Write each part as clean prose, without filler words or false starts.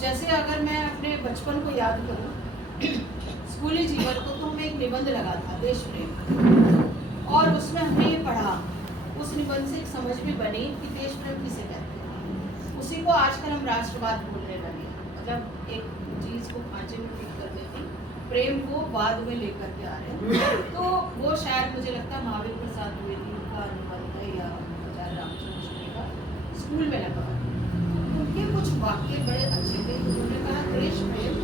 जैसे अगर मैं अपने बचपन को याद करूं, स्कूली जीवन को, तो हमें एक निबंध लगा था देश प्रेम, और उसमें हमने ये पढ़ा, उस निबंध से एक समझ भी बनी कि देश प्रेम किसे कहते हैं। उसी को आजकल हम राष्ट्रवाद बोलने लगे, मतलब एक चीज को खांचे में फिट कर देती, प्रेम को बाद में लेकर के आ रहे हैं। तो वो शायद मुझे लगता है महावीर प्रसाद द्विवेदी का निबंध है या आचार्य रामचंद्र का स्कूल में लगा। उनके कुछ वाक्य बड़े अच्छे थे। उन्होंने कहा देश प्रेम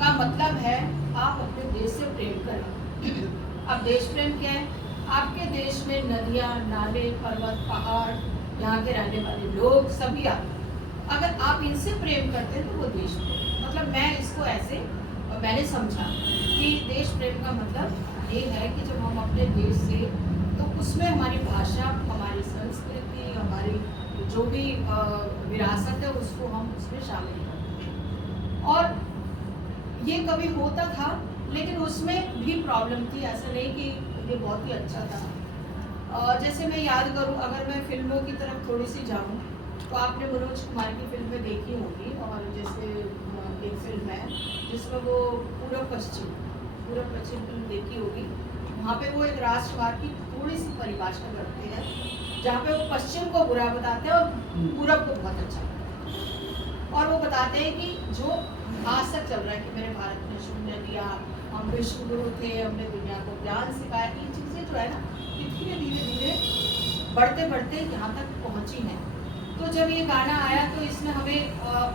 का मतलब है आप अपने देश से प्रेम करें। अब देश प्रेम क्या है? आपके देश में नदियाँ, नाले, पर्वत, पहाड़, यहाँ के रहने वाले लोग सभी आते हैं। अगर आप इनसे प्रेम करते हैं तो वो देश प्रेम, मतलब मैं इसको ऐसे मैंने समझा कि देश प्रेम का मतलब ये है कि जब हम अपने देश से, तो उसमें हमारी भाषा, हमारी संस्कृति, हमारी जो भी विरासत है उसको हम उसमें शामिल करते हैं। और ये कभी होता था, लेकिन उसमें भी प्रॉब्लम थी। ऐसा नहीं कि ये बहुत ही अच्छा था। जैसे मैं याद करूं, अगर मैं फिल्मों की तरफ थोड़ी सी जाऊं, तो आपने मनोज कुमार की फिल्में देखी होगी। और जैसे एक फिल्म है जिसमें वो पूर्व पश्चिम फिल्म देखी होगी। वहाँ पे वो एक राष्ट्रवाद की थोड़ी सी परिभाषा करते हैं, जहाँ पे वो पश्चिम को बुरा बताते हैं और पूरब को बहुत अच्छा बताते हैं। और वो बताते हैं कि जो आज तक चल रहा है कि मेरे भारत ने शून्य दिया, हम विश्व गुरु थे, हमने दुनिया को ज्ञान सिखाया, ये चीज़ें जो है ना, धीरे धीरे बढ़ते बढ़ते यहाँ तक पहुँची हैं। तो जब ये गाना आया तो इसमें हमें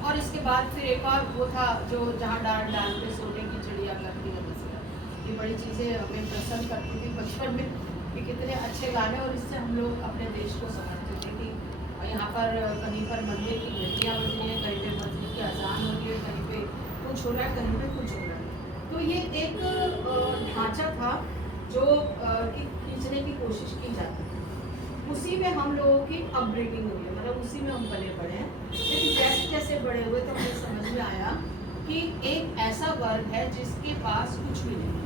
और इसके बाद फिर एक और वो था जो जहाँ डाल डाल पे सोने की चिड़िया करती है बसेरा, ये बड़ी चीज़ें हमें प्रसन्न करती थी बचपन में कि कितने अच्छे गाने। और इससे हम लोग अपने देश को समझते थे कि यहाँ पर कहीं पर मंदिर की घंटियाँ बज रही हैं, कहीं पे मस्जिद की अजान हो रही है, कहीं पे कुछ हो रहा है, कहीं पे कुछ हो रहा है। तो ये एक ढांचा था जो खींचने की कोशिश की जाती थी। उसी में हम लोगों की अपब्रिंगिंग हुई है, मतलब उसी में हम पले बड़े हैं। लेकिन जैसे जैसे बड़े हुए तो हमें समझ में आया कि एक ऐसा वर्ग है जिसके पास कुछ भी नहीं है।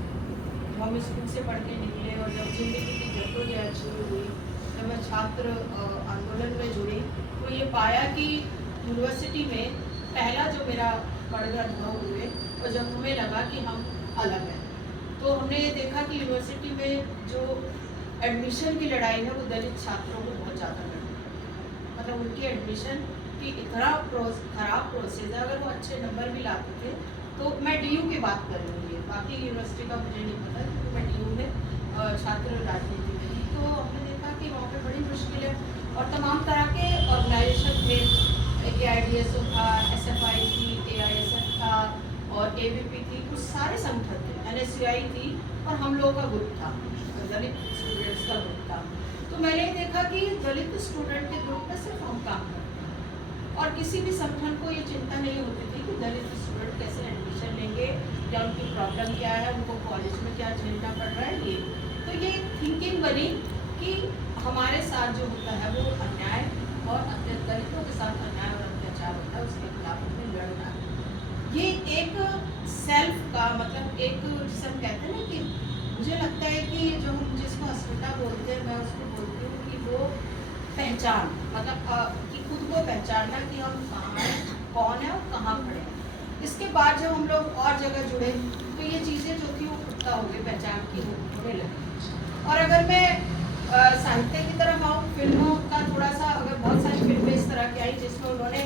जब हम स्कूल से पढ़ के निकले और जब जिंदगी की जद्दोजहद शुरू हुई, जब मैं छात्र आंदोलन में जुड़ी, तो ये पाया कि यूनिवर्सिटी में पहला जो मेरा पढ़कर अनुभव हुए, और जब हमें लगा कि हम अलग हैं, तो हमने ये देखा कि यूनिवर्सिटी में जो एडमिशन की लड़ाई है वो दलित छात्रों को बहुत ज़्यादा लड़ी, मतलब उनकी एडमिशन की इतना खराब प्रोसेस है। अगर वो अच्छे नंबर भी लाते थे, तो मैं डीयू की बात कर रही हूँ, बाकी यूनिवर्सिटी का मुझे नहीं पता, क्योंकि मैं डीयू में छात्र राजनीति में थी। तो हमने देखा कि वहाँ पे बड़ी मुश्किल है, और तमाम तरह के ऑर्गेनाइजेशन थे, AIDSO था, SFI थी, AISF था और ABP थी, कुछ सारे संगठन थे, NSCI थी, और हम लोगों का ग्रुप था, दलित स्टूडेंट्स का ग्रुप था। तो मैंने देखा कि दलित स्टूडेंट के ग्रुप में सिर्फ हम काम करते हैं, और किसी भी संगठन को ये चिंता नहीं होती थी कि दलित स्टूडेंट कैसे एडमिशन लेंगे, या उनकी प्रॉब्लम क्या है, उनको कॉलेज में क्या झेलना पड़ रहा है। ये तो ये थिंकिंग बनी कि हमारे साथ जो होता है वो अन्याय, और दलितों के साथ अन्याय और अत्याचार होता है, उसके खिलाफ हमें लड़ना है। ये एक सेल्फ का मतलब एक, जिसे हम कहते हैं ना कि मुझे लगता है कि जो हम जिसको अस्मिता बोलते हैं, मैं उसको बोलती हूँ कि वो पहचान, मतलब कि खुद को पहचानना कि हम कहाँ हैं, कौन है और कहाँ खड़े हैं। इसके बाद जब हम लोग और जगह जुड़े, तो ये चीज़ें जो थी वो पुख्ता हो गई, पहचान की होने लगी। और अगर मैं साहित्य की तरफ आऊँ, फिल्मों का थोड़ा सा, अगर बहुत सारी फिल्में इस तरह की आई जिसमें उन्होंने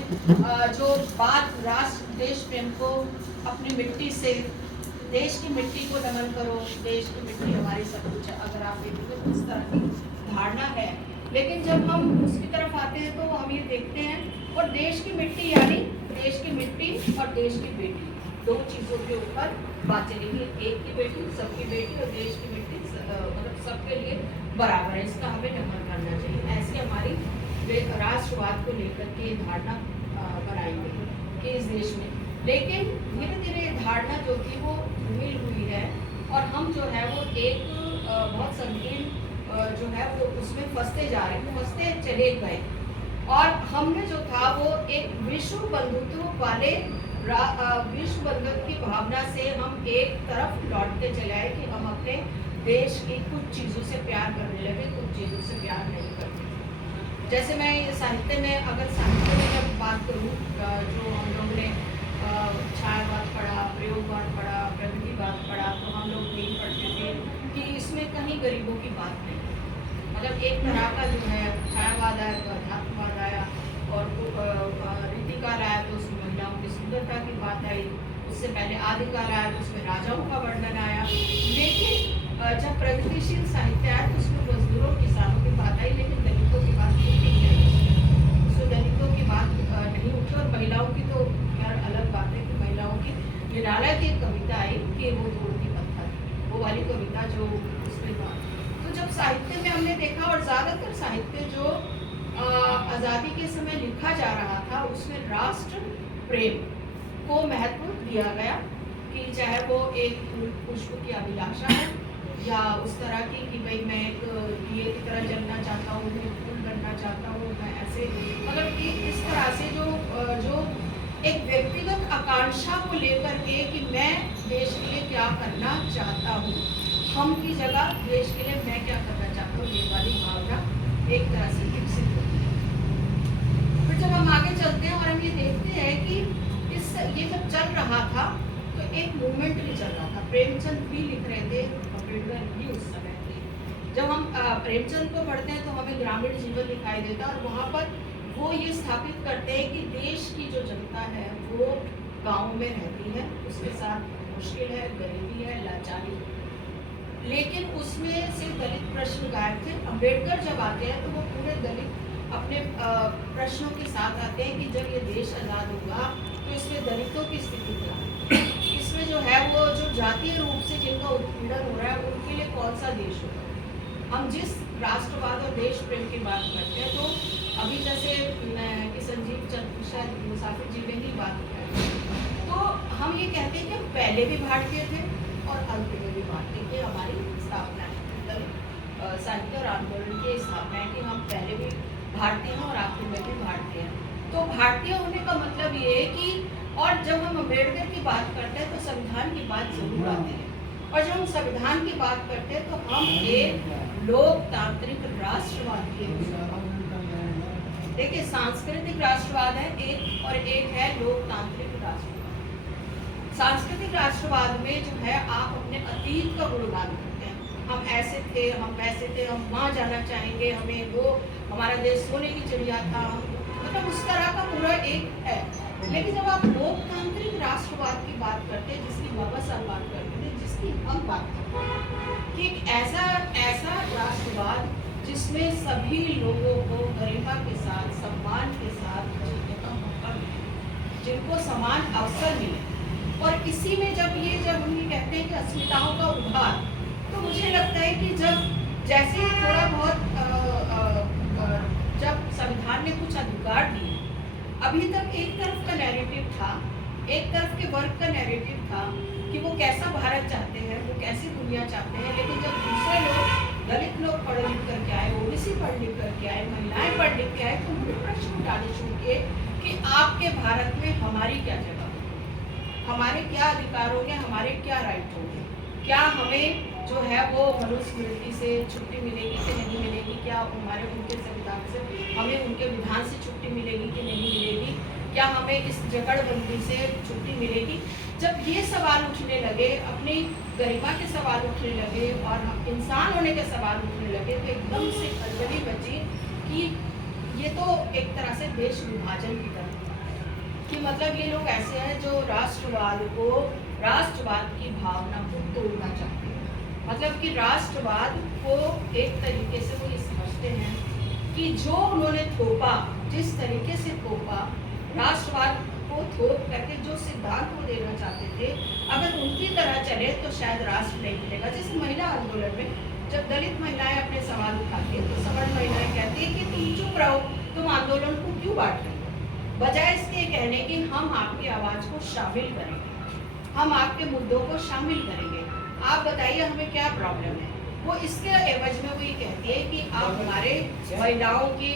जो बात राष्ट्र देश प्रेम को अपनी मिट्टी से, देश की मिट्टी को नमन करो, देश की मिट्टी हमारी सब कुछ है, अगर आप देखेंगे तो इस तरह की धारणा है। लेकिन जब हम उसकी तरफ आते हैं तो हम ये देखते हैं, और देश की मिट्टी यानी देश की मिट्टी और देश की बेटी, दो चीज़ों के ऊपर बात चलेगी। एक की बेटी, सबकी बेटी, और देश की मिट्टी मतलब सबके लिए बराबर है, इसका हमें नमन करना चाहिए। ऐसी हमारी राष्ट्रवाद को लेकर के धारणा बनाई गई कि इस देश में। लेकिन धीरे धीरे धारणा जो थी वो मिल हुई है, और हम जो है वो एक बहुत संकीर्ण जो है वो उसमें फंसते जा रहे हैं, फंसते चले गए। और हमने जो था वो एक विश्व बंधुत्व वाले विश्व बंधुत्व की भावना से हम एक तरफ लौटते चले आए कि हम अपने देश की कुछ चीज़ों से प्यार करने लगे, कुछ चीज़ों से प्यार नहीं करते। जैसे मैं साहित्य में, अगर साहित्य में जब बात करूँ, जो हम लोगों ने गरीबों की बात नहीं। मतलब एक तरह का जो है छायावाद आया तो अध्यात्मवाद आया, और रीतिकाल आया तो उसमें महिलाओं की सुंदरता की बात आई, उससे पहले आदिकाल आया तो उसमें राजाओं का वर्णन आया। लेकिन जब प्रगतिशील साहित्य आया तो उसमें मजदूरों किसानों की बात आई, लेकिन दलितों की बात नहीं आई। उसमें दलितों की बात नहीं उठी। और महिलाओं की तो यार अलग बात है कि महिलाओं की निराला की एक कविता आई कि वो तोड़ती पत्थर, वो वाली कविता जो उसमें था। तो जब साहित्य में हमने देखा, और ज़्यादातर साहित्य जो आज़ादी के समय लिखा जा रहा था उसमें राष्ट्र प्रेम को महत्व दिया गया, कि चाहे वो एक पुष्प की अभिलाषा है या उस तरह की कि भाई मैं एक दिए की तरह जलना चाहता हूँ, मैं फूल बनना चाहता हूँ, मैं ऐसे, मतलब कि इस तरह से जो एक व्यक्तिगत आकांक्षा को लेकर के कि मैं देश के लिए क्या करना चाहता हूँ, हम की जगह देश के लिए मैं क्या करना चाहता हूँ, ये वाली भावना एक तरह से विकसित होती है। फिर जब हम आगे चलते हैं और हम ये देखते हैं कि ये जब चल रहा था तो एक मूवमेंट भी चल रहा था। प्रेमचंद भी लिख रहे थे, अम्बेडकर भी उस समय थे। जब हम प्रेमचंद को पढ़ते हैं तो हमें ग्रामीण जीवन दिखाई देता है, और वहाँ पर वो ये स्थापित करते हैं कि देश की जो जनता है वो गाँव में रहती है, उसके साथ मुश्किल है, गरीबी है, लाचारी है, लेकिन उसमें से दलित प्रश्न गायब थे। अम्बेडकर जब आते हैं तो वो पूरे दलित अपने प्रश्नों के साथ आते हैं कि जब ये देश आज़ाद होगा तो इसमें दलितों की स्थिति क्या है, इसमें जो है वो जो जातीय रूप से जिनका उत्पीड़न हो रहा है उनके लिए कौन सा देश होगा। हम जिस राष्ट्रवाद और देश प्रेम की बात करते हैं, तो अभी जैसे कि संजीव चंद्र मुसाफिर जी ने ही बात की, तो हम ये कहते हैं कि हम पहले भी भारतीय थे और अंत में भी भारतीय थे। हमारी स्थापना है, मतलब साहित्य और आंदोलन की स्थापना है कि हम पहले भी भारतीय हैं और आखिर में भी भारतीय हैं। तो भारतीय होने का मतलब ये है कि, और जब हम अम्बेडकर की बात करते हैं तो संविधान की बात जरूर आती है, और जब हम संविधान की बात करते हैं तो हम एक लोकतांत्रिक राष्ट्रवाद की, देखिए सांस्कृतिक राष्ट्रवाद है एक, और एक है लोकतांत्रिक राष्ट्रवाद। सांस्कृतिक राष्ट्रवाद में जो है आप अपने अतीत का गुणगान करते हैं, हम ऐसे थे, हम वैसे थे, हम वहाँ जाना चाहेंगे, हमें वो हमारा देश सोने की चिड़िया था, मतलब उस तरह का पूरा एक है। लेकिन जब आप लोकतांत्रिक राष्ट्रवाद की बात करते हैं, जिसकी बाबा साहब बात करते थे, जिसकी हम बात करते हैं कि एक ऐसा राष्ट्रवाद जिसमें सभी लोगों को गरिमा के साथ, सम्मान के साथ जीने का मौका मिले, जिनको समान अवसर मिले। और इसी में जब हम ये कहते हैं कि अस्मिताओं का उद्धार, तो मुझे लगता है कि जैसे थोड़ा बहुत जब संविधान ने कुछ अधिकार दिए, अभी तक एक तरफ का नैरेटिव था, एक तरफ के वर्ग का नैरेटिव था कि वो कैसा भारत चाहते हैं, वो कैसी दुनिया चाहते हैं। लेकिन जब दूसरे लोग, दलित लोग पढ़ लिख करके आए, ओबीसी पढ़ लिख करके आए, महिलाएं पढ़ लिख के आए, तो उन्होंने प्रश्न उठाने शुरू किए कि आपके भारत में हमारी क्या जगह होगी, हमारे क्या अधिकार होंगे, हमारे क्या राइट होंगे, क्या हमें जो है वो मनुस्मृति से छुट्टी मिलेगी कि नहीं मिलेगी, क्या हमारे उनके संविधान से, हमें उनके विधान से छुट्टी मिलेगी कि नहीं मिलेगी, क्या हमें इस जकड़बंदी से छुट्टी मिलेगी। जब ये सवाल उठने लगे, अपनी गरिमा के सवाल उठने लगे और इंसान होने के सवाल उठने लगे, तो एकदम से खलबली मची कि ये तो एक तरह से देश विभाजन की तरह, कि मतलब ये लोग ऐसे हैं जो राष्ट्रवाद की भावना को तोड़ना चाहते हैं। मतलब कि राष्ट्रवाद को एक तरीके से वो ये समझते हैं कि जो उन्होंने थोपा, जिस तरीके से थोपा, राष्ट्रवाद को थोप करके जो सिद्धांत वो देना चाहते थे, अगर उनकी तरह चले तो शायद राष्ट्र नहीं मिलेगा। जैसे महिला आंदोलन में जब दलित महिलाएं अपने सवाल उठाती हैं तो सवर्ण महिलाएं कहती है कि तुम चुप रहो, तुम आंदोलन को क्यों बांट रहे हो, बजाय इसके कहने की हम आपकी आवाज़ को शामिल करेंगे, हम आपके मुद्दों को शामिल करेंगे, आप बताइए हमें क्या प्रॉब्लम है। वो इसके एवज में वो ये कहती है कि आप हमारे महिलाओं की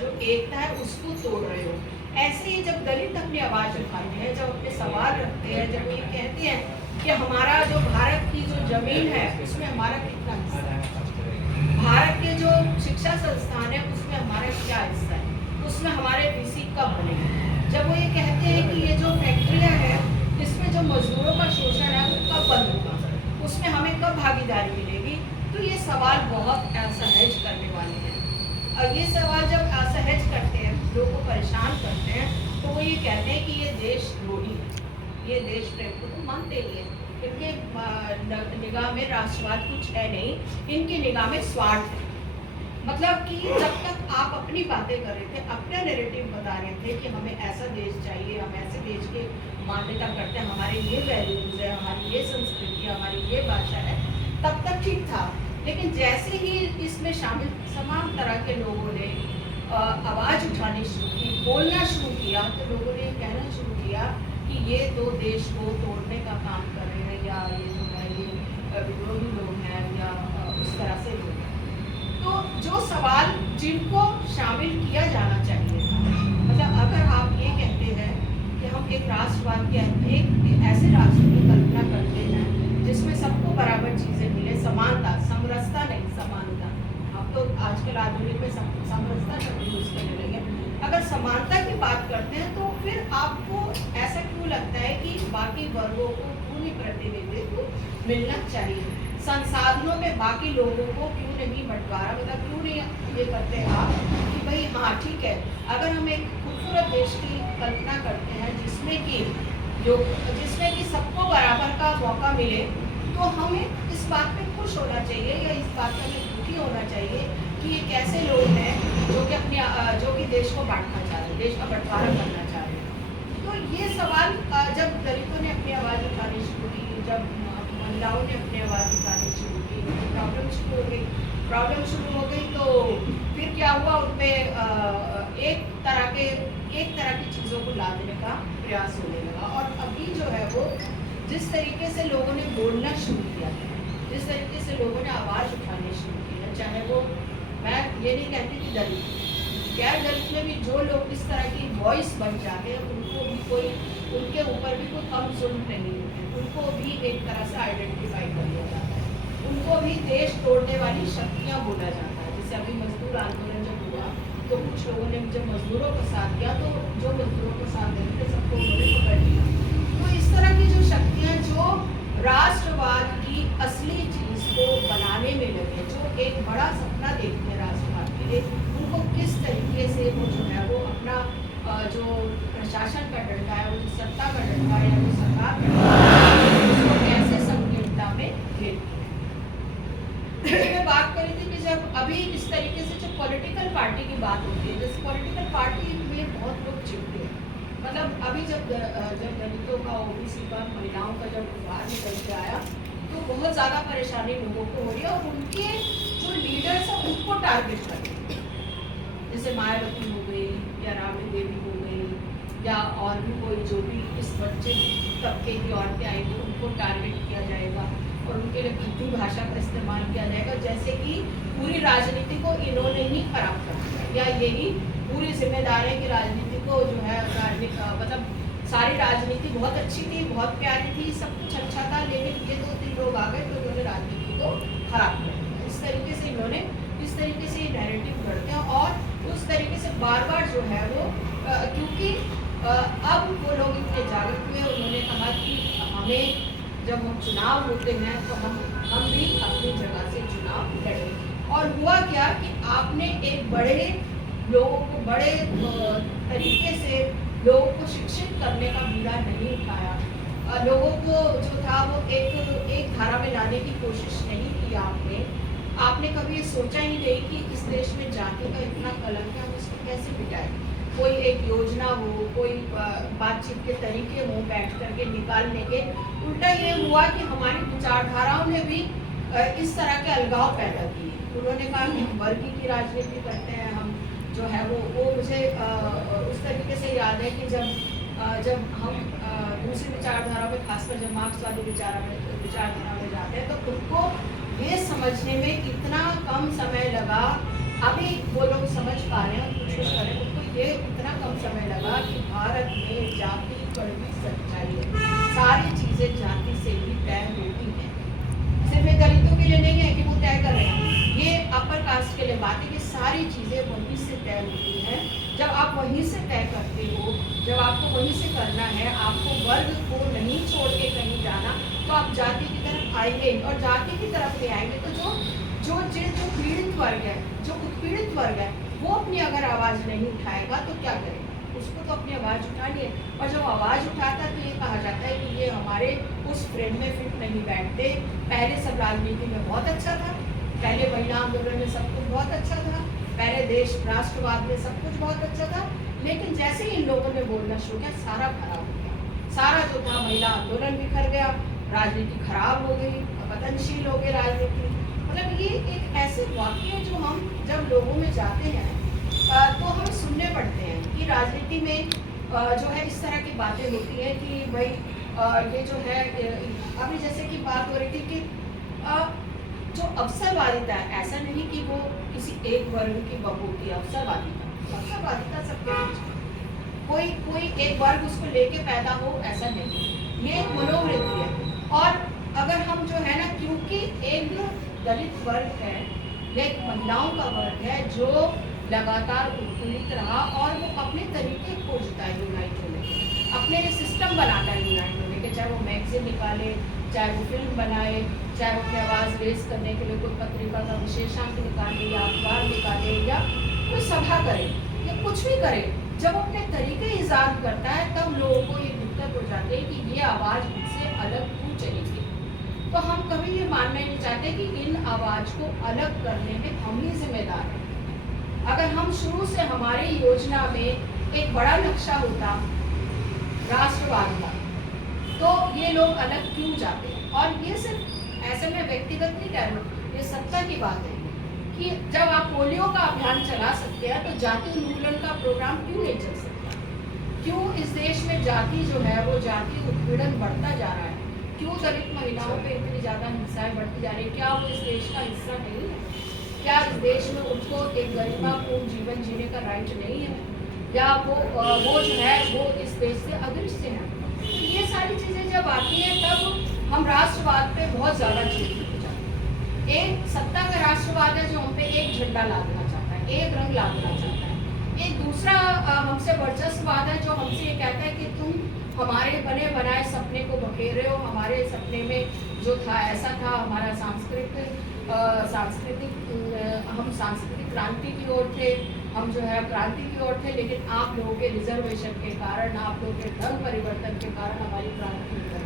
जो एकता है उसको तोड़ रहे हो। ऐसे ही जब दलित अपनी आवाज़ उठाते हैं, जब अपने सवाल रखते हैं, जब ये कहते हैं कि हमारा जो भारत की जो जमीन है उसमें हमारा कितना हिस्सा है, भारत के जो शिक्षा संस्थान है उसमें हमारा क्या हिस्सा है, उसमें हमारे वीसी कब बनेंगे, जब वो ये कहते हैं कि ये जो फैक्ट्रियाँ हैं इसमें जो मजदूरों का शोषण है वो कब बंद होगा, उसमें हमें कब भागीदारी मिलेगी, तो ये सवाल ये सवाल जब असहज करते हैं, लोगों को परेशान करते हैं, तो वो ये कहते हैं कि ये देशद्रोही है, ये देश प्रेम को तो मानते ही है। इनके निगाह में राष्ट्रवाद कुछ है नहीं, इनकी निगाह में स्वार्थ है। मतलब कि जब तक आप अपनी बातें कर रहे थे, अपना नैरेटिव बता रहे थे कि हमें ऐसा देश चाहिए, हम ऐसे देश की मान्यता करते हैं, हमारे ये वैल्यूज है, हमारी ये संस्कृति है, हमारी ये भाषा है, तब तक ठीक था। लेकिन जैसे ही इसमें शामिल तमाम तरह के लोगों ने आवाज़ उठानी शुरू की, बोलना शुरू किया, तो लोगों ने कहना शुरू किया कि ये दो देश को तोड़ने का काम कर रहे हैं, या ये जो है ये विद्रोही लोग हैं, या उस तरह से लोग हैं। तो जो सवाल जिनको शामिल किया जाना चाहिए था, मतलब अगर आप ये कहते हैं कि हम एक राष्ट्रवाद के एक ऐसे राष्ट्र की कल्पना करते हैं जिसमें सबको बराबर चीज़ें मिले, समानता, समरसता नहीं, समानता। अब तो आजकल आधुनिक में समरसता शब्द यूज करने लगे। अगर समानता की बात करते हैं तो फिर आपको ऐसा क्यों लगता है कि बाकी वर्गों को पूरी प्रतिनिधित्व मिलना चाहिए? संसाधनों में बाकी लोगों को क्यों नहीं बंटवारा, मतलब क्यों नहीं ये करते आप कि भाई हाँ ठीक है, अगर हम एक खूबसूरत देश की कल्पना करते हैं जिसमें कि सबको बराबर का मौका मिले, तो हमें इस बात पे खुश होना चाहिए या इस बात पे हमें दुखी होना चाहिए कि ये कैसे लोग हैं जो कि देश को बांटना चाह रहे हैं, देश का बंटवारा करना चाह रहे हैं। तो ये सवाल जब दलितों ने अपनी आवाज़ उठानी शुरू की, जब महिलाओं ने अपनी आवाज़ उठानी शुरू की, प्रॉब्लम शुरू हो गई, तो फिर क्या हुआ, उनमें एक तरह की चीज़ों को ला देने का प्रयास होने लगा। और अभी जो है वो जिस तरीके से लोगों ने बोलना शुरू किया है, जिस तरीके से लोगों ने आवाज़ उठानी शुरू की है, चाहे वो, मैं ये नहीं कहती कि दलित, गैर दलित में भी जो लोग इस तरह की वॉइस बन जाते हैं, उनके ऊपर भी कोई कम जुल्म नहीं होते, उनको भी एक तरह से आइडेंटिफाई कर लिया जाता है, उनको भी देश तोड़ने वाली शक्तियाँ बोला जाता है। जैसे अभी मजदूर आंदोलन जब हुआ, तो कुछ लोगों ने जब मजदूरों का साथ दिया, तो जो मजदूरों का साथ देते थे सबको उन्होंने पकड़ लिया। तो इस तरह की जो शक्तियाँ जो राष्ट्रवाद की असली चीज़ को बनाने में लगे, जो एक बड़ा सपना देखते हैं राष्ट्रवाद के लिए, उनको किस तरीके से वो जो है वो अपना जो प्रशासन का डंडा है, वो जो सत्ता का डंडा है, या जो सरकार का डंडा है, उसको कैसे संकीर्णता में घेरते हैं। मैं बात कर रही थी कि जब अभी इस तरीके से जब पॉलिटिकल पार्टी की बात होती है, जैसे पॉलिटिकल पार्टी में बहुत लोग चिपके हैं, मतलब अभी जब दलितों का, ओबीसी का, महिलाओं का जब बाहर निकल के आया, तो बहुत ज़्यादा परेशानी लोगों को हो रही है, और उनके जो लीडर्स हैं उनको टारगेट करते हैं, जैसे मायावती हो गई, या राबड़ी देवी हो गई, या और भी कोई जो भी इस बच्चे तबके की औरतें आएंगी, उनको टारगेट किया जाएगा और उनके लिए भद्दी भाषा का इस्तेमाल किया जाएगा, जैसे कि पूरी राजनीति को इन्होंने ही खराब कर दिया, या यही पूरी जिम्मेदार है कि राजनीति को जो है मतलब सारी राजनीति बहुत अच्छी थी, बहुत प्यारी थी, सब कुछ अच्छा था, लेकिन ये 2-3 लोग आ गए तो इन्होंने राजनीति को खराब कर दिया। इस तरीके से नैरेटिव गढ़ते हैं, और उस तरीके से बार बार जो है वो क्योंकि अब वो लोग इतने जागरूक हुए, उन्होंने कहा कि हमें जब हम चुनाव होते हैं तो हम भी अपनी जगह से चुनाव लड़ें। और हुआ क्या कि आपने एक बड़े लोगों को बड़े तरीके से लोगों को शिक्षित करने का बीड़ा नहीं उठाया, लोगों को जो था वो एक धारा में लाने की कोशिश नहीं की आपने कभी ये सोचा ही नहीं कि इस देश में जाति का इतना कलंक है, हम इसको कैसे मिटाएं। कोई एक योजना हो, कोई बातचीत के तरीके हो बैठ करके निकालने के, उल्टा ये हुआ कि हमारी विचारधाराओं ने भी इस तरह के अलगाव पैदा किए। उन्होंने कहा कि हम वर्ग की राजनीति करते हैं, हम जो है वो मुझे उस तरीके से याद है कि जब हम दूसरी विचारधारा में, खासकर जब मार्क्सवादी विचारधारा में जाते हैं, तो खुद को ये समझने में इतना कम समय लगा। अभी वो लोग समझ पा रहे हैं, कोशिश कर रहे हैं, उनको ये इतना कम समय लगा कि भारत में जाति कड़वी सच्चाई है, सारी चीज़ें जाति से ही तय होती हैं। सिर्फ दलितों के लिए नहीं है कि वो तय कर रहे हैं, ये अपर कास्ट के लिए बात है कि सारी चीज़ें वहीं से तय होती हैं। जब आप वहीं से तय करते हो, जब आपको वहीं से करना है, आपको वर्ग को नहीं छोड़ के कहीं जाना, तो आप जाति की तरफ आएंगे, और जाति की तरफ ले आएंगे तो जो पीड़ित वर्ग है, जो उत्पीड़ित वर्ग है, वो अपनी अगर आवाज़ नहीं उठाएगा तो क्या करेगा, उसको तो अपनी आवाज़ उठानी है। और जब आवाज़ उठाता है तो ये कहा जाता है कि ये हमारे उस फ्रेम में फिट नहीं बैठते। पहले सब राजनीति में बहुत अच्छा था, पहले महिला आंदोलन में सब कुछ बहुत अच्छा था, पहले देश राष्ट्रवाद में सब कुछ बहुत अच्छा था, लेकिन जैसे ही इन लोगों ने बोलना शुरू किया सारा खराब हो गया। सारा जो था महिला आंदोलन बिखर गया, राजनीति खराब हो गई, पतनशील हो गई राजनीति। मतलब ये एक ऐसे वाक्य है जो हम जब लोगों में जाते हैं तो हमें सुनने पड़ते हैं कि राजनीति में जो है इस तरह की बातें होती हैं कि भाई ये जो है अभी जैसे कि बात हो रही थी कि जो अवसरवादिता है, ऐसा नहीं कि वो किसी एक वर्ग की बहूती है। अवसरवादिता सबके बीच कोई एक वर्ग उसको लेके पैदा हो ऐसा नहीं, ये एक मनोवृत्ति है। और अगर हम जो है ना, क्योंकि एक दलित वर्ग है, एक महिलाओं का वर्ग है जो लगातार उत्पीड़ित रहा और वो अपने तरीके खोजता है यूनाइट होने के, अपने सिस्टम बनाता है यूनाइट होने के, चाहे वो मैगजीन निकाले, चाहे वो फिल्म बनाए, चाहे वो अपनी आवाज़ रेस करने के लिए कोई पत्रिका का विशेषांक निकाले या अखबार निकाले या कोई सभा करे या कुछ भी करे। जब वो अपने तरीके ईजाद करता है तब लोगों को ये दिक्कत हो जाती है कि ये आवाज़ मुझसे अलग क्यों चलेगी। तो हम कभी ये मानना नहीं चाहते कि इन आवाज़ को अलग करने में हम ही जिम्मेदार हैं। अगर हम शुरू से हमारी योजना में एक बड़ा नक्शा होता राष्ट्रवाद का, तो ये लोग अलग क्यों जाते हैं। और ये सिर्फ ऐसे में व्यक्तिगत नहीं कह रही, ये सत्ता की बात है कि जब आप पोलियो का अभियान चला सकते हैं तो जाति उन्मूलन का प्रोग्राम क्यों नहीं चल सकता। क्यों इस देश में जाति जो है वो जाति उत्पीड़न बढ़ता जा रहा है, क्यों दलित महिलाओं पे इतनी ज़्यादा हिंसाएं बढ़ती जा रही है। क्या वो इस देश का हिस्सा नहीं है? क्या इस देश में उनको एक गरिमापूर्ण जीवन जीने का राइट नहीं है? या वो जो है वो इस देश से अदृश्य है। तो ये सारी चीज़ें जब आती हैं तब हम राष्ट्रवाद पे बहुत ज़्यादा चिंतित हो जाते हैं। एक सत्ता का राष्ट्रवाद है जो हम पे एक झंडा लादना चाहता है, एक रंग लादना चाहता है। एक दूसरा हमसे वर्चस्ववाद है जो हमसे ये कहता है कि तुम हमारे बने बनाए सपने को बखेर रहे हो। हमारे सपने में जो था ऐसा था, हमारा सांस्कृतिक हम सांस्कृतिक क्रांति की ओर थे, हम जो है क्रांति की ओर थे, लेकिन आप लोगों के रिजर्वेशन के कारण, आप लोगों के धर्म परिवर्तन के कारण हमारी क्रांति नहीं हुई,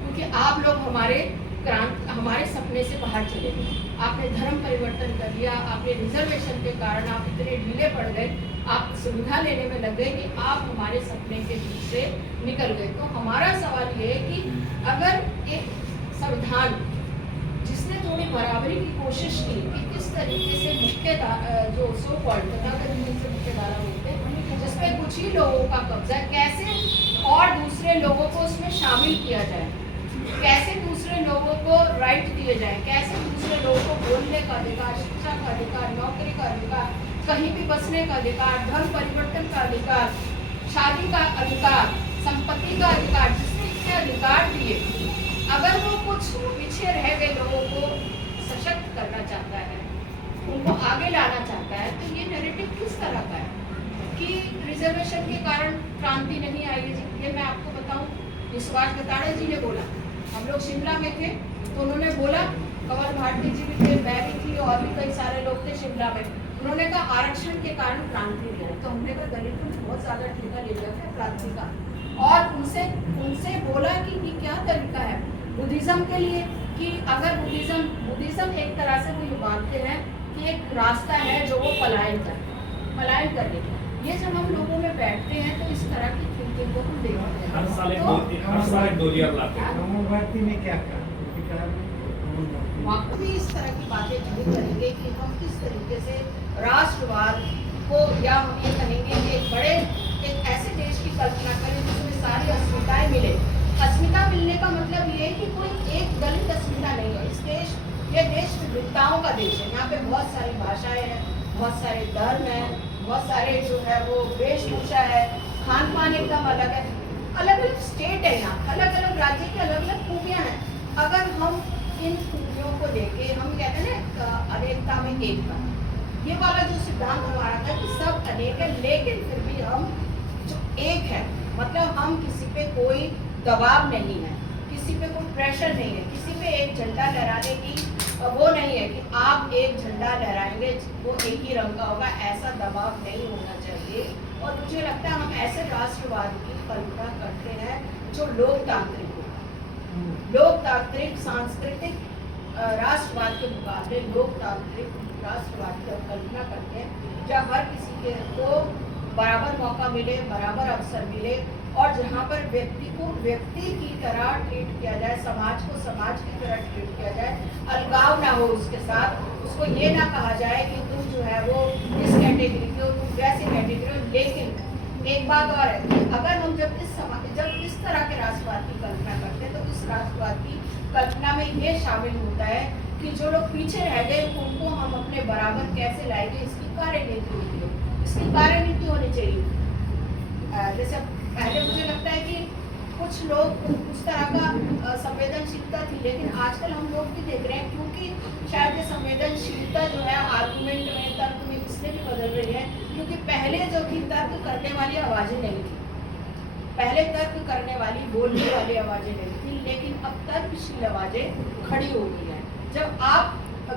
क्योंकि आप लोग हमारे सपने से बाहर चले गए। आपने धर्म परिवर्तन कर दिया, आपने रिजर्वेशन के कारण आप इतने ढीले पड़ गए, आप सुविधा लेने में लग गए कि आप हमारे सपने के बीच से निकल गए। तो हमारा सवाल ये है कि अगर एक संविधान जिसने थोड़ी बराबरी की कोशिश की कि किस तरीके से जो सो कॉल्ड जिनसे मुख्य धारा बोलते हैं, जिसमें कुछ ही लोगों का कब्जा है, कैसे और दूसरे लोगों को उसमें शामिल किया जाए, कैसे दूसरे लोगों को राइट दिए जाए, कैसे दूसरे लोगों को बोलने का अधिकार, शिक्षा का अधिकार, नौकरी का अधिकार, कहीं भी बसने का अधिकार, धर्म परिवर्तन का अधिकार, शादी का अधिकार, संपत्ति का अधिकार, जिसने इतने अधिकार दिए, अगर वो कुछ पीछे रह गए लोगों को सशक्त करना चाहता है, उनको आगे लाना चाहता है, तो ये नैरेटिव किस तरह का है कि रिजर्वेशन के कारण क्रांति नहीं आएगी। ये मैं आपको बताऊं, ये सुभाष गताड़े जी ने बोला। हम लोग शिमला में थे तो उन्होंने बोला, कंवर भारती जी भी थे, मैं भी थी और भी कई सारे लोग थे शिमला में, उन्होंने कहा आरक्षण के कारण क्रांति नहीं आई। तो हमने कहा दलितों ने बहुत ज़्यादा ठेका ले लिया था क्रांति का, और उनसे बोला कि ये क्या तरीका है बुद्धिज़्म के लिए, कि अगर बुद्धिज़्म एक तरह से वो ये मानते हैं कि एक रास्ता है जो वो पलायन करने का। ये जब हम लोगों में बैठते हैं तो इस तरह की थिंकिंग को हम देखते हैं। हर साल एक डोलिया लाते हैं। भारती में क्या वहाँ भी इस तरह की बातें जरूर करेंगे कि हम किस तरीके से राष्ट्रवाद को, या हम ये कहेंगे कि एक ऐसे देश की कल्पना करें जिसमें सारी अस्मिताएं मिले। अस्मिता मिलने का मतलब ये है कि कोई एक दलित अस्मिता नहीं है। ये देश विविधताओं का देश है। यहाँ पे बहुत सारी भाषाएं हैं, बहुत सारे धर्म हैं, बहुत सारे जो है वो वेशभूषा है, खान पान एकदम अलग है, अलग अलग स्टेट है, यहाँ अलग अलग राज्य की अलग अलग खूबियाँ हैं। अगर हम इन खूबियों को लेके, हम कहते हैं ना अनेकता में एकता, ये वाला जो सिद्धांत हमारा था कि सब अनेक है लेकिन फिर भी हम जो एक है, मतलब हम किसी पे कोई दबाव नहीं है, किसी पे कोई प्रेशर नहीं है, किसी पे एक झंडा लहराने की वो नहीं है कि आप एक झंडा लहराएंगे वो एक ही रंग का होगा, ऐसा दबाव नहीं होना चाहिए। और मुझे लगता है हम ऐसे राष्ट्रवाद की कल्पना करते हैं जो लोकतांत्रिक हो, लोकतांत्रिक सांस्कृतिक राष्ट्रवाद के मुकाबले लोकतांत्रिक राष्ट्रवाद की कल्पना करते हैं जहाँ हर किसी के को बराबर मौका मिले, बराबर अवसर मिले, और जहाँ पर व्यक्ति को व्यक्ति की तरह ट्रीट किया जाए, समाज को समाज की तरह ट्रीट किया जाए, अलगाव ना हो उसके साथ, उसको ये ना कहा जाए कि तुम जो है वो इस कैटेगरी के हो, तुम वैसे कैटेगरी हो। लेकिन एक बात और है कि अगर हम जब इस तरह के राष्ट्रवाद की कल्पना करते हैं तो इस राष्ट्रवाद की कल्पना में ये शामिल होता है कि जो लोग पीछे रह गए उनको हम अपने बराबर कैसे लाएंगे, इसकी कार्यनीति होती है, इसकी कार्यनीति होनी चाहिए। जैसे पहले मुझे लगता है कि कुछ लोग उस तरह का संवेदनशीलता थी, लेकिन आजकल हम लोग भी देख रहे हैं क्योंकि शायद ये संवेदनशीलता जो है आर्गुमेंट में, तर्क में इसलिए भी बदल रही है क्योंकि पहले जो थी तर्क करने वाली आवाज़ें नहीं थी, पहले तर्क करने वाली बोलने वाली आवाज़ें नहीं थी, लेकिन अब तर्कशील आवाज़ें खड़ी हो गई हैं। जब आप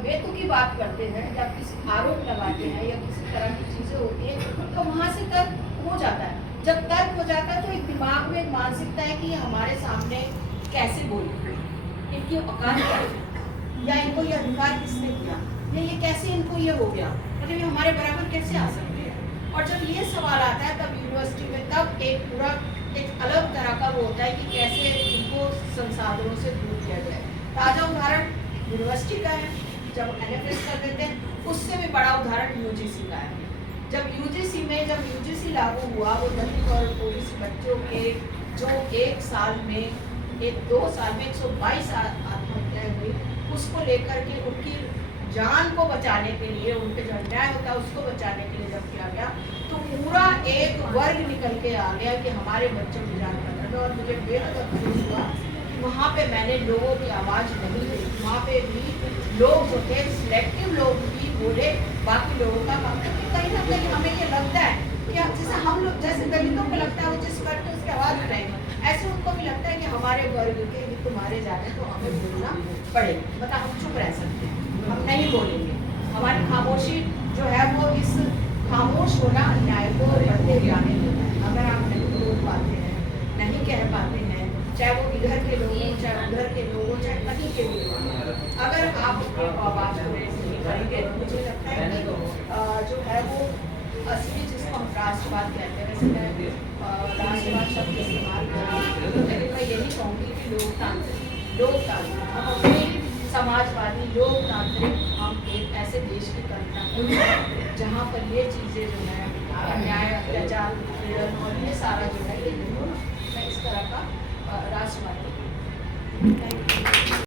वेतु की बात करते हैं, जब किसी आरोप लगाते हैं या किसी तरह की चीज़ें होती हैं तो वहाँ से तर्क हो जाता है। जब तर्क हो जाता है तो एक दिमाग में एक मानसिकता है कि हमारे सामने कैसे बोले, इनकी औकात क्या है, या इनको ये अधिकार किसने दिया, या ये कैसे इनको ये हो गया, मतलब ये हमारे बराबर कैसे आ सकते हैं। और जब ये सवाल आता है तब यूनिवर्सिटी में तब एक पूरा एक अलग तरह का वो होता है कि कैसे इनको संसाधनों से दूर किया जाए। ताज़ा उदाहरण यूनिवर्सिटी का है, जब NFS कर देते हैं, उससे भी बड़ा उदाहरण UGC का है। जब UGC लागू हुआ, वो दलित और ओबीसी बच्चों के जो एक साल में 2 साल में 122 आत्महत्याएं हुई, उसको लेकर के उनकी जान को बचाने के लिए, उनके जो अन्याय होता है उसको बचाने के लिए जब किया गया तो पूरा एक वर्ग निकल के आ गया कि हमारे बच्चों की जान खतरे में। और मुझे बेहद अफसोस हुआ कि वहाँ पे मैंने लोगों की आवाज़ नहीं दी, वहाँ पे भी लोग जो थे सिलेक्टिव लोग भी बोले, बाकी लोगों का काम है। कहीं ना कहीं हमें ये लगता है कि जैसे हम लोग, जैसे दलितों को लगता है वो जिस करते उसकी आवाज़ उठाएंगे, ऐसे उनको भी लगता है कि हमारे वर्ग के भी तुम्हारे जाने तो हमें बोलना पड़ेगा, मतलब हम चुप रह सकते हैं, हम नहीं बोलेंगे। हमारी खामोशी जो है वो इस खामोश होना न्याय को बढ़ते जाने देता है। अगर आप नहीं बोल पाते हैं, नहीं कह पाते हैं, चाहे वो इधर के लोग हों, चाहे उधर के लोग हों, चाहे कहीं के भी लोग, अगर आप अपनी आवाज़ को नहीं करेंगे तो मुझे लगता है कि जो है वो असली जिसको हम राष्ट्रवाद कहते हैं, वैसे मैं राष्ट्रवाद शब्द इस्तेमाल करूँ, लेकिन मैं यही कहूँगी कि लोकतांत्रिक हम अपने समाजवादी लोकतांत्रिक हम एक ऐसे देश की कल्पना करें जहाँ पर ये चीज़ें जो है अन्याय, अत्याचार, उत्पीड़न और ये सारा जो